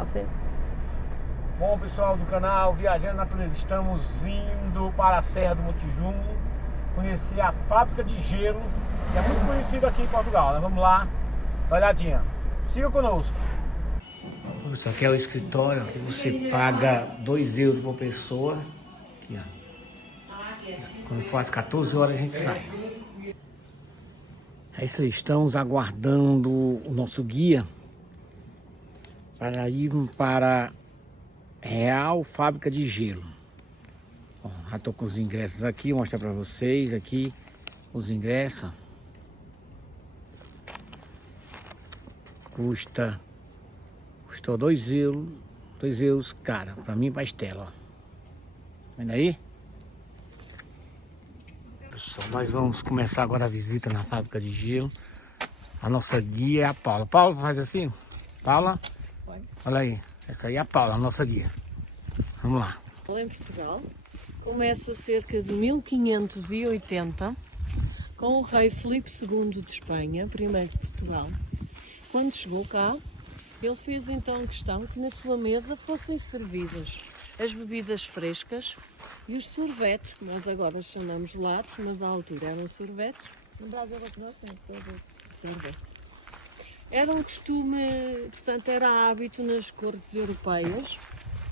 Assim. Bom, pessoal do canal Viajando Natureza, estamos indo para a Serra do Montijumo conhecer a fábrica de gelo, que é muito conhecida aqui em Portugal, né? Vamos lá, dá uma olhadinha. Siga conosco. Isso aqui é o escritório que você paga 2 euros por pessoa. Aqui, ó. Quando for às 14 horas a gente sai. É isso aí, estamos aguardando o nosso guia para ir para Real Fábrica de Gelo. Ó, já estou com os ingressos aqui, vou mostrar para vocês aqui os ingressos. Custou 2 euros, 2 euros, cara, para mim e para Estela. Ó. Vendo aí? Pessoal, nós vamos começar agora a visita na fábrica de gelo. A nossa guia é a Paula. Paula, faz assim? Paula? Pode. Olha aí, essa aí é a Paula, a nossa guia. Vamos lá. Em Portugal começa cerca de 1580 com o rei Filipe II de Espanha, primeiro de Portugal. Quando chegou cá, ele fez então questão que na sua mesa fossem servidas as bebidas frescas e os sorvetes, que nós agora chamamos latos, mas à altura eram sorvetes. No Brasil continua assim, Sorvete. Era um costume, portanto era hábito nas cortes europeias,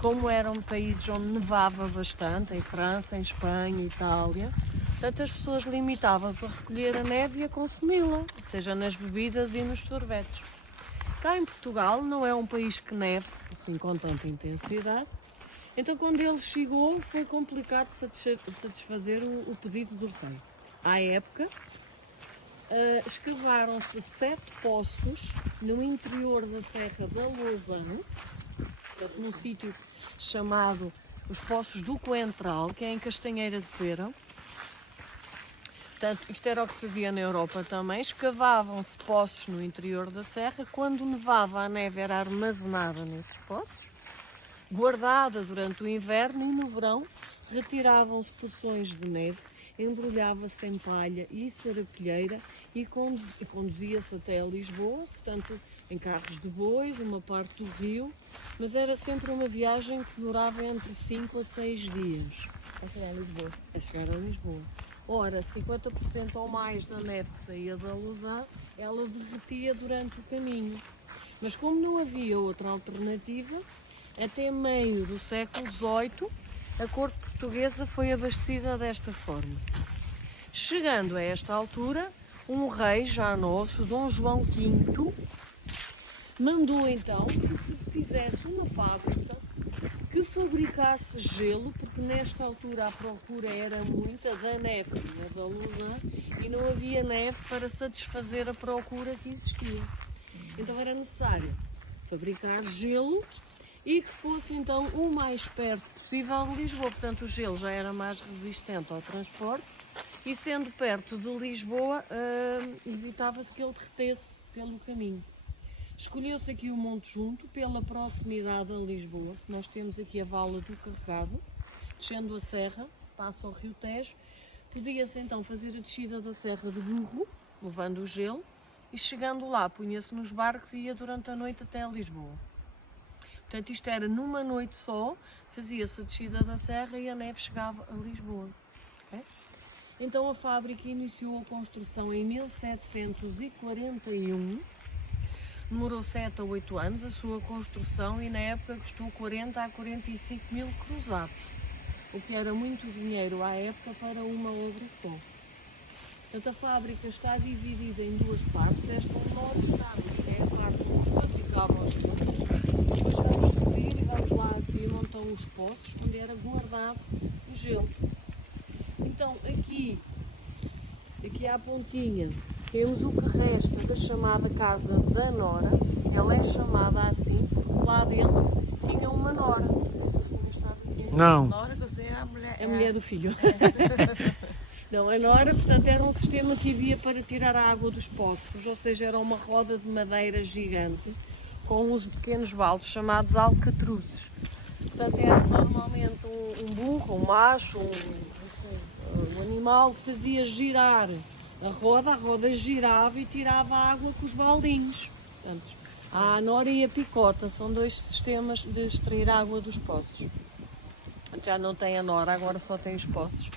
como eram países onde nevava bastante, em França, em Espanha, Itália, portanto as pessoas limitavam-se a recolher a neve e a consumi-la, ou seja, nas bebidas e nos sorvetes. Cá em Portugal não é um país que neve assim com tanta intensidade, então quando ele chegou foi complicado satisfazer o pedido do rei. À época, escavaram-se 7 poços no interior da Serra da Lousã, num sítio chamado os Poços do Coentral, que é em Castanheira de Pera. Portanto, isto era o que se fazia na Europa também. Escavavam-se poços no interior da serra. Quando nevava, a neve era armazenada nesses poços, guardada durante o inverno, e no verão retiravam-se porções de neve, embrulhava-se em palha e serapilheira e conduzia-se até a Lisboa, portanto, em carros de bois, uma parte do rio, mas era sempre uma viagem que durava entre 5 a 6 dias. a chegar em Lisboa. A chegar a Lisboa. Ora, 50% ou mais da neve que saía da Lousã, ela derretia durante o caminho. Mas como não havia outra alternativa, até meio do século XVIII, a corte portuguesa foi abastecida desta forma. Chegando a esta altura, um rei já nosso, Dom João V, mandou então que se fizesse uma fábrica que fabricasse gelo, porque nesta altura a procura era muita da neve da Lousã e não havia neve para satisfazer a procura que existia. Então era necessário fabricar gelo e que fosse então o mais perto possível de Lisboa. Portanto, o gelo já era mais resistente ao transporte e, sendo perto de Lisboa, evitava-se que ele derretesse pelo caminho. Escolheu-se aqui o Monte Junto pela proximidade a Lisboa. Nós temos aqui a Vala do Carregado, descendo a serra, passa ao Rio Tejo. Podia-se então fazer a descida da serra de burro, levando o gelo, e chegando lá punha-se nos barcos e ia durante a noite até a Lisboa. Portanto, isto era numa noite só, fazia-se a descida da serra e a neve chegava a Lisboa. Okay? Então a fábrica iniciou a construção em 1741, demorou 7 a 8 anos a sua construção e na época custou 40 a 45 mil cruzados, o que era muito dinheiro à época para uma obra só. Portanto, a fábrica está dividida em 2 partes. Esta onde nós estamos é a parte onde se fabricavam as coisas. Depois vamos subir e vamos lá acima onde estão os poços, onde era guardado o gelo. Então, aqui à pontinha, temos o que resta da chamada Casa da Nora. Ela é chamada assim porque lá dentro tinha uma nora. Não sei se o senhor está aqui. Não. Na hora que eu sei, a mulher. A mulher do filho. Não, a nora, portanto, era um sistema que havia para tirar a água dos poços, ou seja, era uma roda de madeira gigante com uns pequenos baldes chamados alcatruzes. Portanto, era normalmente um burro, um macho, um animal que fazia girar a roda girava e tirava a água com os baldinhos. Portanto, A Anora e a Picota são dois sistemas de extrair água dos poços. Já não tem a Anora, agora só tem os poços.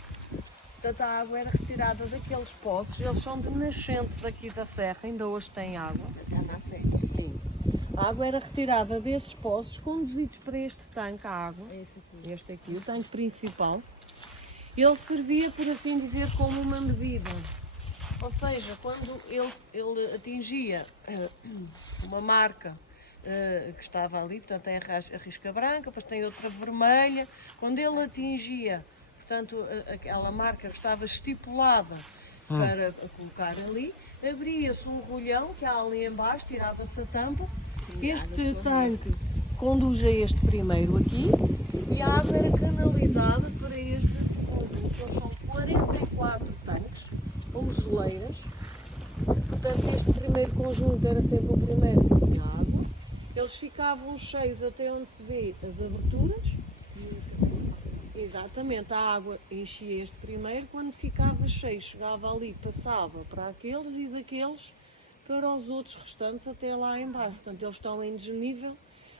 Portanto, a água era retirada daqueles poços. Eles são de nascente daqui da serra, ainda hoje tem água. Está na sede. Sim. A água era retirada desses poços, conduzidos para este tanque, a água. Este aqui, o tanque principal. Ele servia, por assim dizer, como uma medida. Ou seja, quando ele atingia uma marca que estava ali, portanto tem a risca branca, depois tem outra vermelha. Quando ele atingia, portanto, aquela marca que estava estipulada para colocar ali, abria-se um rolhão que há ali em baixo, tirava-se a tampa. Este tanque conduz a este primeiro aqui e a água era canalizada para este conjunto. Eles são 44 tanques, ou geleiras. Portanto, este primeiro conjunto era sempre o primeiro que tinha água. Eles ficavam cheios até onde se vê as aberturas. Exatamente, a água enchia este primeiro, quando ficava cheio, chegava ali, passava para aqueles e daqueles para os outros restantes até lá em baixo. Portanto, eles estão em desnível,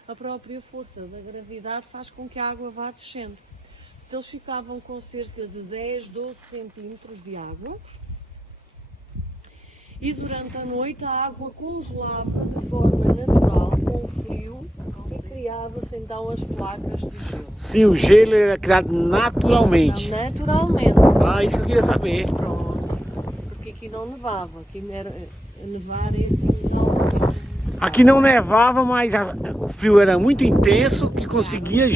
a própria força da gravidade faz com que a água vá descendo. Então, eles ficavam com cerca de 10, 12 centímetros de água e durante a noite a água congelava de forma natural, com o frio, e criava-se então as placas de gelo. Sim, o gelo era criado naturalmente. Naturalmente. Ah, isso que eu queria saber. Pronto. Porque aqui não nevava. Aqui era, nevar é assim, não. Aqui não nevava, mas o frio era muito intenso que conseguia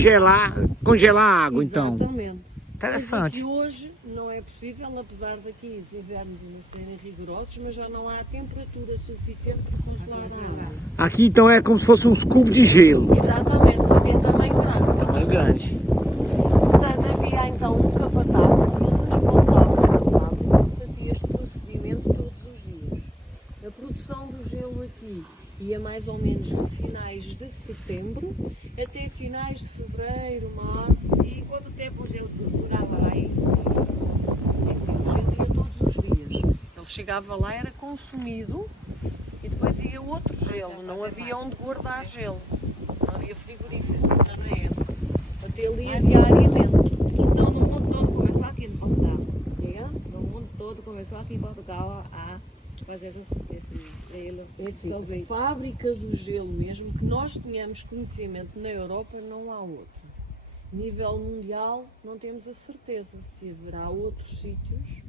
congelar a água, então. Exatamente. Interessante. Mas aqui hoje não é possível, apesar daqui os invernos ainda serem rigorosos, mas já não há temperatura suficiente para congelar a água. Aqui então é como se fossem uns cubos de gelo. Exatamente, só que em tamanho grande. Tamanho grande. Portanto, havia então um capataz, aquele responsável pela fábrica, que fazia este procedimento todos os dias. A produção do gelo aqui ia mais ou menos de finais de setembro até finais de fevereiro, março. E quanto tempo o gelo durava aí? Assim, o gelo ia todos os dias. Ele chegava lá, era consumido e depois ia outro gelo. Não havia onde guardar gelo. Não havia frigorífico na época. Até ele ia diariamente. Então no mundo todo começou aqui em Portugal. Diga? No mundo todo começou aqui em Portugal a fazer esse gelo. É assim, Sorvete. fábrica do gelo mesmo, que nós tenhamos conhecimento na Europa, não há outra. Nível mundial, não temos a certeza se haverá outros sítios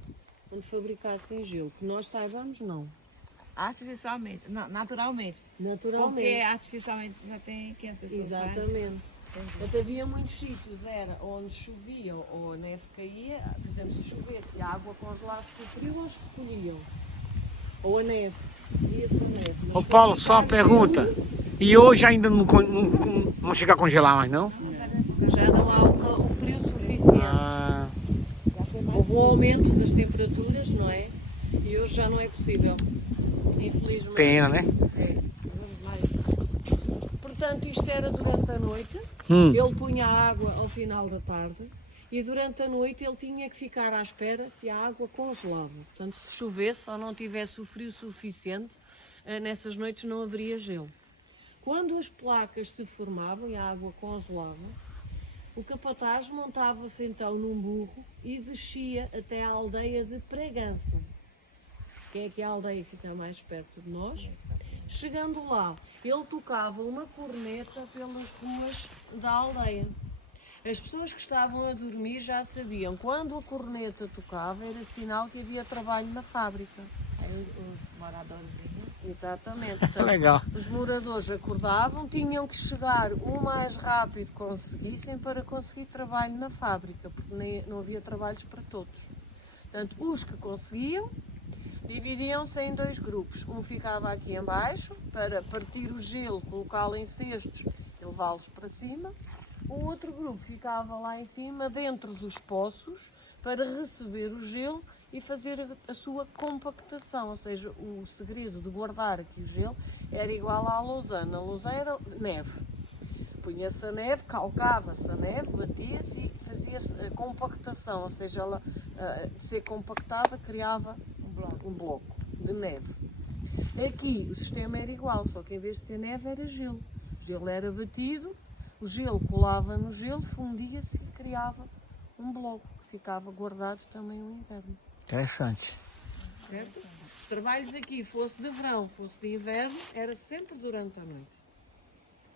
onde fabricassem gelo. Que nós saibamos, não. Artificialmente, não, naturalmente. Porque Naturalmente. artificialmente já tem 500 pessoas. Exatamente. Portanto, havia muitos sítios, era onde chovia ou a neve caía, por exemplo, se chovesse e a água congelasse com o frio, eles recolhiam. Ou a neve, ia-se a neve. Mas Ô Paulo, só uma fabricar pergunta. gelo, E hoje ainda não chega a congelar mais, não? já não há o frio suficiente. Ah, Houve um aumento das temperaturas, não é? E hoje já não é possível. Infelizmente. pena, né? É. Portanto, isto era durante a noite. Hum. Ele punha a água ao final da tarde e durante a noite ele tinha que ficar à espera se a água congelava. Portanto, se chovesse ou não tivesse o frio suficiente, nessas noites não haveria gelo. Quando as placas se formavam e a água congelava, o capataz montava-se então num burro e descia até à aldeia de Pregança, que é aqui a aldeia que está mais perto de nós. Chegando lá, ele tocava uma corneta pelas ruas da aldeia. As pessoas que estavam a dormir já sabiam, quando a corneta tocava, era sinal que havia trabalho na fábrica. Aí os moradores vinham. Exatamente. Portanto, Legal. os moradores acordavam, tinham que chegar o mais rápido que conseguissem para conseguir trabalho na fábrica, porque não havia trabalhos para todos. Portanto, os que conseguiam, dividiam-se em dois grupos. Um ficava aqui em baixo para partir o gelo, colocá-lo em cestos e levá-los para cima. O outro grupo ficava lá em cima, dentro dos poços, para receber o gelo e fazer a sua compactação. Ou seja, o segredo de guardar aqui o gelo era igual à lousana. A lousana era neve. Punha-se a neve, calcava-se a neve, batia-se e fazia-se a compactação. Ou seja, ela, de ser compactada, criava um bloco de neve. Aqui o sistema era igual, só que em vez de ser neve era gelo. O gelo era batido, o gelo colava no gelo, fundia-se e criava um bloco que ficava guardado também no inverno. Interessante. Certo? Os trabalhos aqui, fosse de verão, fosse de inverno, era sempre durante a noite.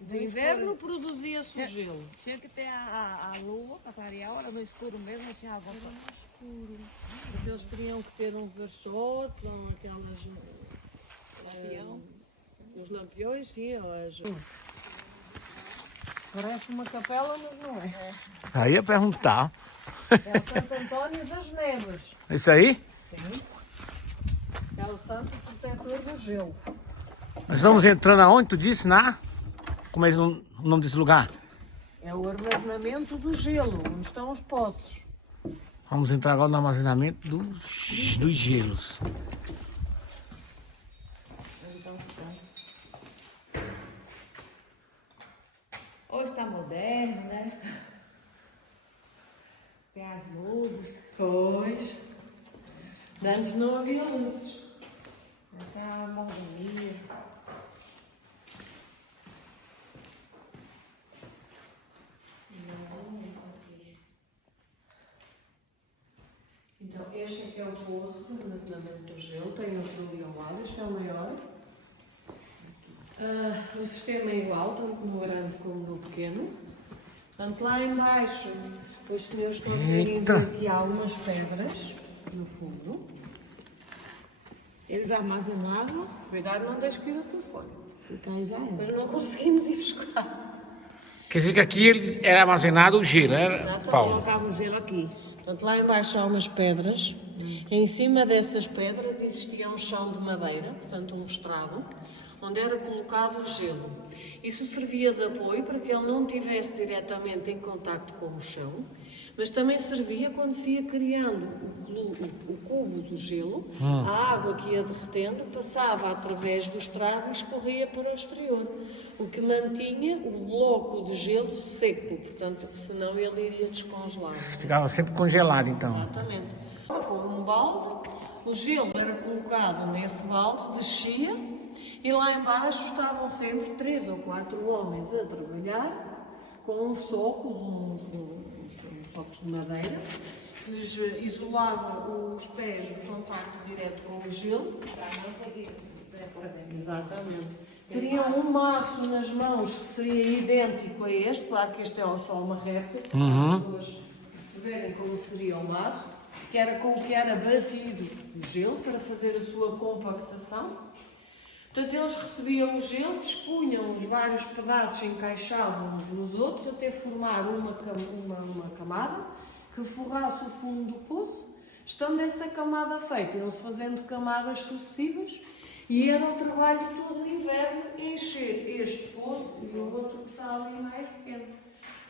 De inverno produzia-se o gelo. Tinha que ter a lua para variar a hora no escuro mesmo, tinha a voz. Era no escuro. Porque eles teriam que ter uns archotes ou aquelas. Lampião. Os lampiões, sim. Parece uma capela, mas não é. Aí ia perguntar. É o Santo António das Neves. Isso aí? Sim. É o santo protetor do gelo. Nós estamos entrando aonde, tu disse? Como é o nome desse lugar? É o armazenamento do gelo, onde estão os poços. Vamos entrar agora no armazenamento dos gelos. Hoje está moderno, né? Tem as luzes. Pois. Antes não havia luzes. Está mordomia. Então, este aqui é o poço de armazenamento do gelo. Tem outro ali ao lado, este é o maior. O sistema é igual, tanto no grande como no pequeno. Portanto, lá em baixo, os senhores conseguem Eita. ver que há umas pedras no fundo. Eles armazenavam, Cuidado, não deixe cair o telefone. ficar já era. Mas não conseguimos ir buscar. Quer dizer que aqui era armazenado o gelo, era, Exatamente. Paulo? Colocavam o gelo aqui. Portanto, lá embaixo há umas pedras. Em cima dessas pedras existia um chão de madeira, portanto um estrado, onde era colocado o gelo. Isso servia de apoio para que ele não estivesse diretamente em contacto com o chão, mas também servia quando se ia criando o cubo do gelo, a água que ia derretendo passava através do estrado e escorria para o exterior, o que mantinha o bloco de gelo seco, portanto, senão ele iria descongelar. Ficava sempre congelado, então. Exatamente. Com um balde, o gelo era colocado nesse balde, descia e lá embaixo estavam sempre 3 ou 4 homens a trabalhar com uns socos, uns socos de madeira, que lhes isolava os pés do contacto direto com o gelo. Exatamente. Teriam um maço nas mãos que seria idêntico a este, claro que este é só uma réplica, para as pessoas perceberem como seria o maço, que era com o que era batido o gelo para fazer a sua compactação. Portanto, eles recebiam o gelo, dispunham os vários pedaços, encaixavam uns nos outros, até formar uma camada que forrasse o fundo do poço. Estando essa camada feita, iam-se fazendo camadas sucessivas e era o trabalho todo o inverno encher este poço e o outro que está ali mais pequeno.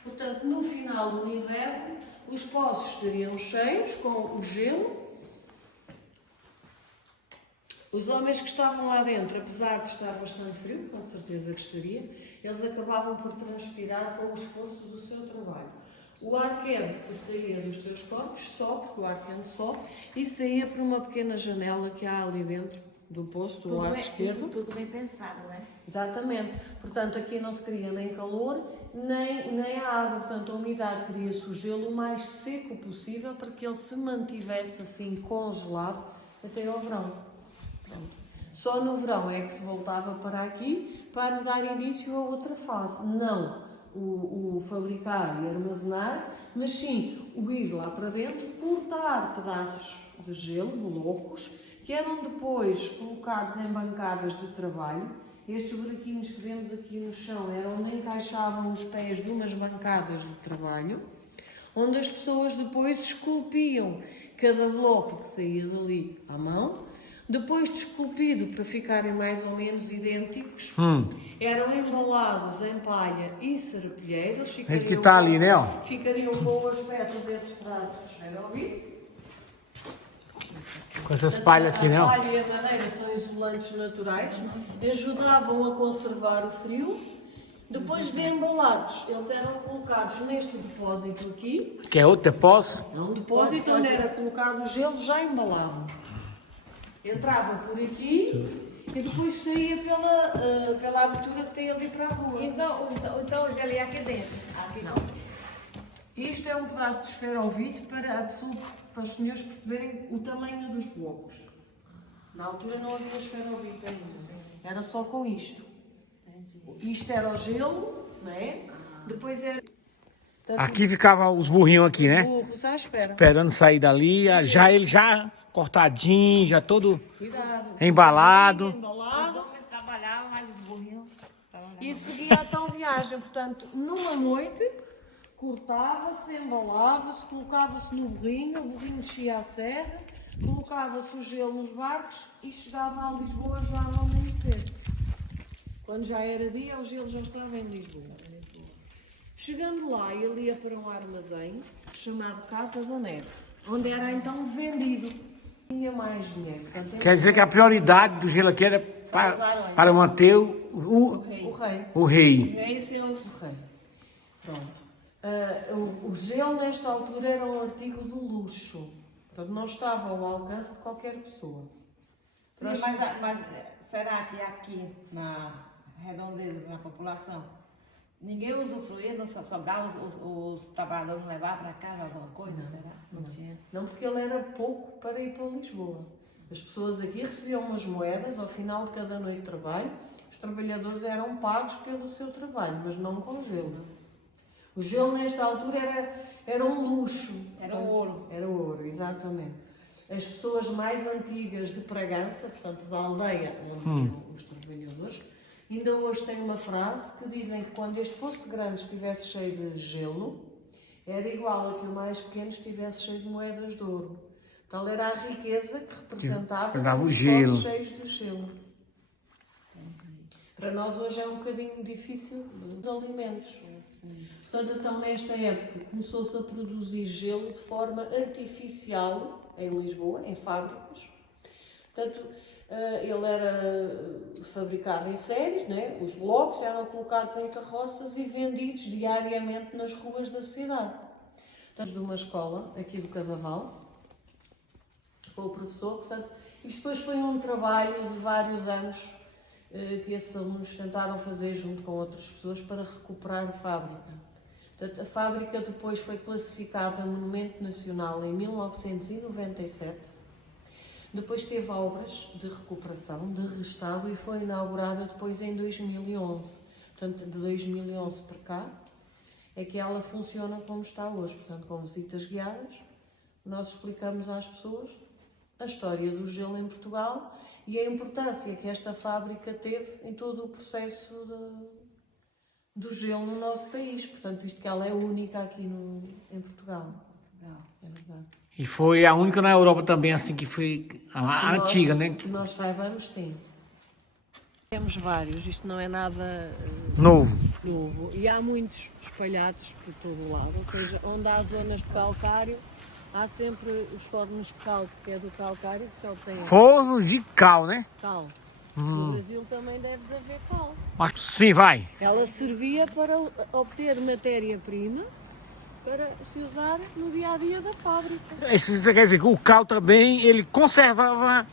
Portanto, no final do inverno, os poços estariam cheios com o gelo. Os homens que estavam lá dentro, apesar de estar bastante frio, com certeza que estaria, eles acabavam por transpirar com o esforço do seu trabalho. O ar quente que saía dos seus corpos sobe, porque o ar quente sobe, e saía por uma pequena janela que há ali dentro do poço, do lado esquerdo. Tudo bem pensado, né? Exatamente. Portanto, aqui não se cria nem calor, nem a água. Portanto, a umidade cria-se o gelo o mais seco possível para que ele se mantivesse assim congelado até ao verão. Só no verão é que se voltava para aqui para dar início a outra fase. Não o fabricar e armazenar, mas sim o ir lá para dentro, cortar pedaços de gelo, blocos, que eram depois colocados em bancadas de trabalho. Estes buraquinhos que vemos aqui no chão eram onde encaixavam os pés de umas bancadas de trabalho, onde as pessoas depois esculpiam cada bloco que saía dali à mão. Depois de esculpido para ficarem mais ou menos idênticos, eram embalados em palha e serapilheiros. Esse que está ali, né? Ó. Ficariam com o aspecto desses traços. Espera ouvir? Com essas palhas aqui, né? A Ó. palha e a madeira são isolantes naturais, ajudavam a conservar o frio. Depois de embalados, eles eram colocados neste depósito aqui. Que é outro depósito? É um depósito onde era colocado o gelo já embalado. Entravam por aqui e depois saía pela abertura que tem ali para a rua. Então o gelo ia aqui dentro. Aqui não. Isto é um pedaço de esferovite para para os senhores perceberem o tamanho dos blocos. Na altura não havia esferovite ainda. Era só com isto. Isto era o gelo, não é? Depois era... Aqui ficavam os burrinhos aqui, né? Burros à espera. Esperando sair dali, ele já cortadinho, já todo Cuidado. embalado. Os Embalado. homens trabalhavam, mas os burrinhos trabalhavam. E seguia a tal viagem. Portanto, numa noite, cortava-se, embalava-se, colocava-se no burrinho, o burrinho descia a serra, colocava-se o gelo nos barcos e chegava a Lisboa já ao amanhecer. Quando já era dia, o gelo já estava em Lisboa. Chegando lá, ele ia para um armazém chamado Casa da Neve, onde era então vendido. Tinha mais dinheiro. Portanto, Quer dizer que a prioridade do gelo aqui era para manter o rei. o rei. E aí seus... O rei. Pronto. O gelo nesta altura era um artigo de luxo. Portanto, não estava ao alcance de qualquer pessoa. Sim, mas será que aqui na redondeza, na população, ninguém usufruía, não sobrava, os trabalhadores não levavam para casa alguma coisa, será? Não tinha. Não, porque ele era pouco para ir para Lisboa. As pessoas aqui recebiam umas moedas ao final de cada noite de trabalho. Os trabalhadores eram pagos pelo seu trabalho, mas não com gelo. O gelo nesta altura era um luxo. Era ouro. Era ouro, exatamente. As pessoas mais antigas de Bragança, portanto da aldeia onde iam os trabalhadores, ainda hoje tem uma frase que dizem que quando este poço grande estivesse cheio de gelo, era igual a que o mais pequeno estivesse cheio de moedas de ouro. Tal era a riqueza que representava o os gelo. poços cheios de gelo. Para nós hoje é um bocadinho difícil dos alimentos. Portanto, então nesta época começou-se a produzir gelo de forma artificial em Lisboa, em fábricas. Portanto, ele era fabricado em séries, né? Os blocos eram colocados em carroças e vendidos diariamente nas ruas da cidade. Portanto, de uma escola aqui do Cadaval, com o professor, portanto, isto depois foi um trabalho de vários anos que esses alunos tentaram fazer junto com outras pessoas para recuperar a fábrica. Portanto, a fábrica depois foi classificada Monumento Nacional em 1997. Depois teve obras de recuperação, de restauro e foi inaugurada depois em 2011. Portanto, de 2011 para cá é que ela funciona como está hoje. Portanto, com visitas guiadas, nós explicamos às pessoas a história do gelo em Portugal e a importância que esta fábrica teve em todo o processo do gelo no nosso país. Portanto, visto que ela é única aqui em Portugal. Não. É verdade. E foi a única na Europa também, assim, que foi a antiga, né? Que nós saibamos, sim. Temos vários, isto não é nada Novo. novo. E há muitos espalhados por todo o lado. Ou seja, onde há zonas de calcário, há sempre os fornos de cal, porque é do calcário que se obtém Forno de cal, né? cal. No Brasil também deve haver cal. Mas sim, vai. Ela servia para obter matéria-prima para se usar no dia-a-dia da fábrica. Isso quer dizer que o cal também, ele conservava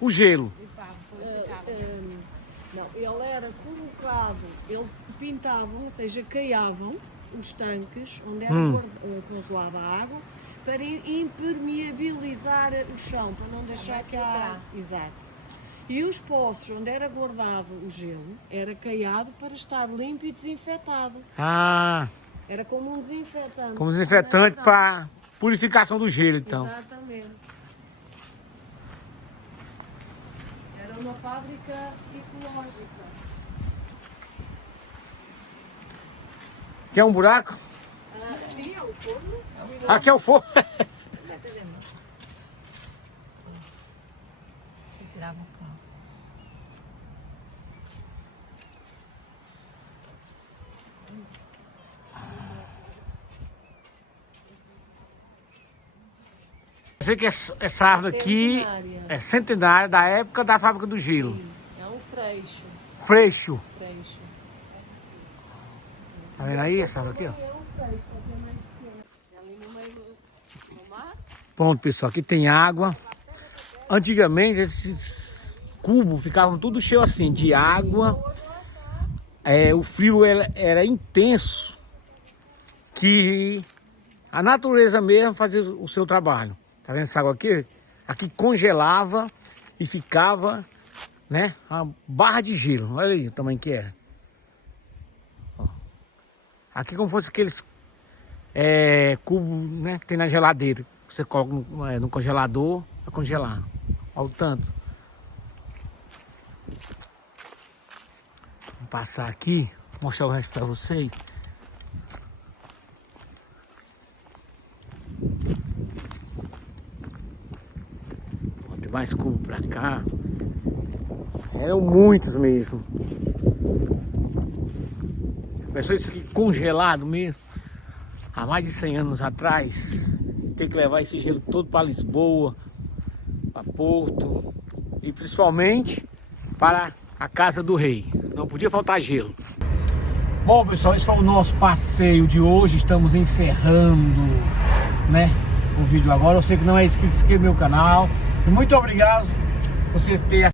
o gelo. Não, ele era colocado, ele pintavam, ou seja, caiavam os tanques onde era congelava a água para impermeabilizar o chão, para não deixar que a água... Exato. E os poços onde era guardado o gelo, era caiado para estar limpo e desinfetado. Ah, Era como um desinfetante. como desinfetante para purificação do gelo, então. Exatamente. Era uma fábrica ecológica. Quer um buraco? Sim, é o forno. Aqui é o forno. Eu tirava o pau. Sei que essa árvore aqui é centenária da época da fábrica do gelo. É um freixo. Freixo. Freixo. Tá vendo aí essa árvore aqui, ó? É um freixo, só que é mais pequeno. É ali no meio do mar. Pronto, pessoal, aqui tem água. Antigamente, esses cubos ficavam tudo cheio assim de água. O frio era intenso, que a natureza mesmo fazia o seu trabalho. Tá vendo essa água aqui? Aqui congelava e ficava, né, uma barra de gelo. Olha aí o tamanho que era. Ó. Aqui como fosse aqueles cubos, né, que tem na geladeira. Você coloca no congelador para congelar. Olha o tanto. Vou passar aqui, mostrar o resto para vocês. Tem mais cubo para cá. Eram muitos mesmo. Pensou isso aqui congelado mesmo? Há mais de 100 anos atrás. Tem que levar esse gelo todo para Lisboa, para Porto e principalmente para a casa do rei. Não podia faltar gelo. Bom, pessoal, esse foi o nosso passeio de hoje. Estamos encerrando, né, o vídeo agora. Eu sei que não é inscrito, se inscreva no meu canal. E muito obrigado por você ter